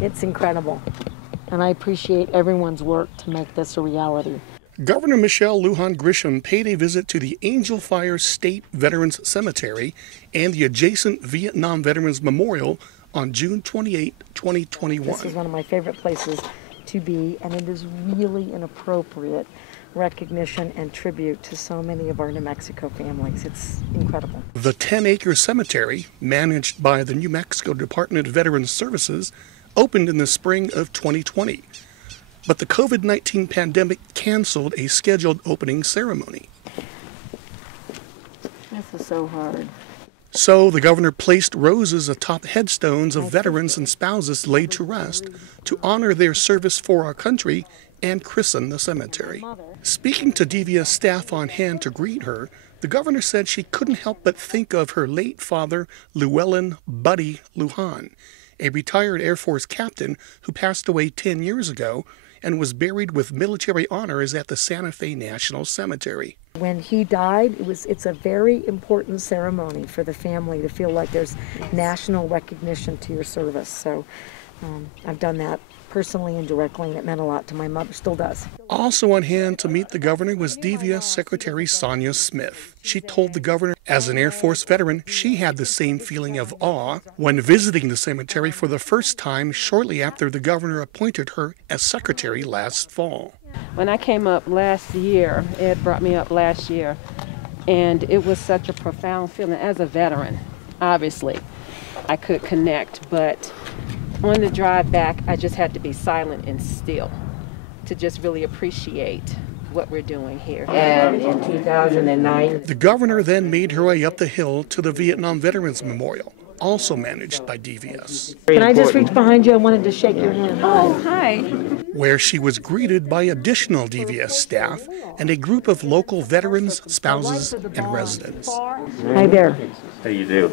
It's incredible. And I appreciate everyone's work to make this a reality. Governor Michelle Lujan Grisham paid a visit to the Angel Fire State Veterans Cemetery and the adjacent Vietnam Veterans Memorial on June 28, 2021. This is one of my favorite places to be, and it is really an appropriate recognition and tribute to so many of our New Mexico families. It's incredible. The 10-acre cemetery, managed by the New Mexico Department of Veterans Services, opened in the spring of 2020. But the COVID-19 pandemic canceled a scheduled opening ceremony. This is so hard. So the governor placed roses atop headstones of veterans and spouses laid to rest to honor their service for our country and christen the cemetery. Speaking to DVS staff on hand to greet her, the governor said she couldn't help but think of her late father, Llewellyn Buddy Lujan, a retired Air Force captain who passed away 10 years ago and was buried with military honors at the Santa Fe National Cemetery. When he died, it's a very important ceremony for the family to feel like there's national recognition to your service. So I've done that personally and directly, and it meant a lot to my mother, still does. Also on hand to meet the governor was DVS Secretary Sonia Smith. She told the governor, as an Air Force veteran, she had the same feeling of awe when visiting the cemetery for the first time shortly after the governor appointed her as secretary last fall. When I came up last year, Ed brought me up last year, and it was such a profound feeling. As a veteran, obviously, I could connect, but on the drive back, I just had to be silent and still to just really appreciate what we're doing here. And in 2009, the governor then made her way up the hill to the Vietnam Veterans Memorial, also managed by DVS. Can I just reach behind you? I wanted to shake your hand. Oh, hi. Where she was greeted by additional DVS staff and a group of local veterans, spouses, and residents. Hi there. How do you do?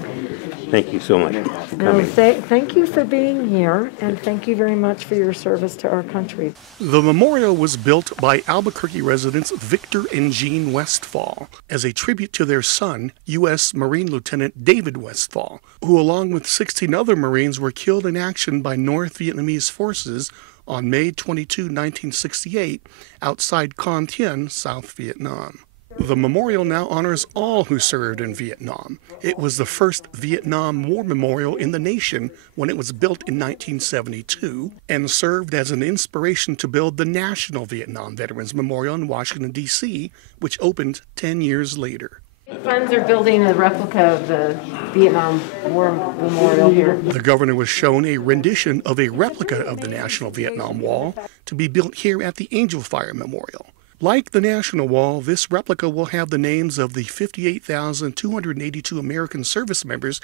Thank you so much for coming. Thank you for being here, and thank you very much for your service to our country. The memorial was built by Albuquerque residents Victor and Jean Westfall as a tribute to their son, U.S. Marine Lieutenant David Westfall, who along with 16 other Marines were killed in action by North Vietnamese forces on May 22, 1968, outside Con Thien, South Vietnam. The memorial now honors all who served in Vietnam. It was the first Vietnam War memorial in the nation when it was built in 1972 and served as an inspiration to build the National Vietnam Veterans Memorial in Washington, D.C., which opened 10 years later. Funds are building a replica of the Vietnam War Memorial here. The governor was shown a rendition of a replica of the National Vietnam Wall to be built here at the Angel Fire Memorial. Like the National Wall, this replica will have the names of the 58,282 American service members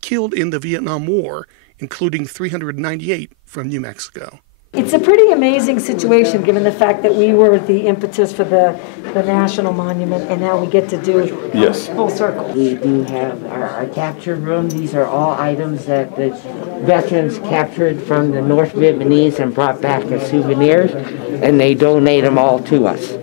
killed in the Vietnam War, including 398 from New Mexico. It's a pretty amazing situation given the fact that we were the impetus for the National Monument, and now we get to do full circle. we do have our capture room. These are all items that the veterans captured from the North Vietnamese and brought back as souvenirs, and they donate them all to us.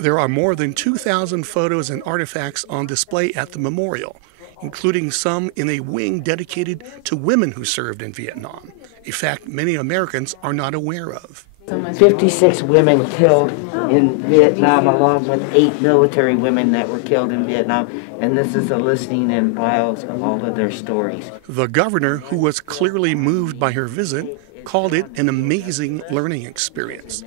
There are more than 2,000 photos and artifacts on display at the memorial, including some in a wing dedicated to women who served in Vietnam, a fact many Americans are not aware of. 56 women killed in Vietnam, along with 8 military women that were killed in Vietnam, and this is a listing and files of all of their stories. The governor, who was clearly moved by her visit, called it an amazing learning experience.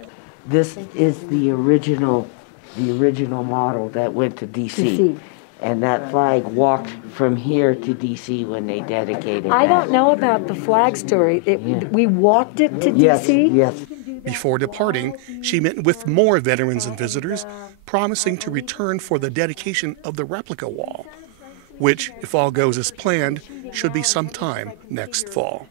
This is the original model that went to D.C. And that flag walked from here to D.C. when they dedicated I that. don't know about the flag story. We walked it to D.C.? Yes. Before departing, she met with more veterans and visitors, promising to return for the dedication of the replica wall, which, if all goes as planned, should be sometime next fall.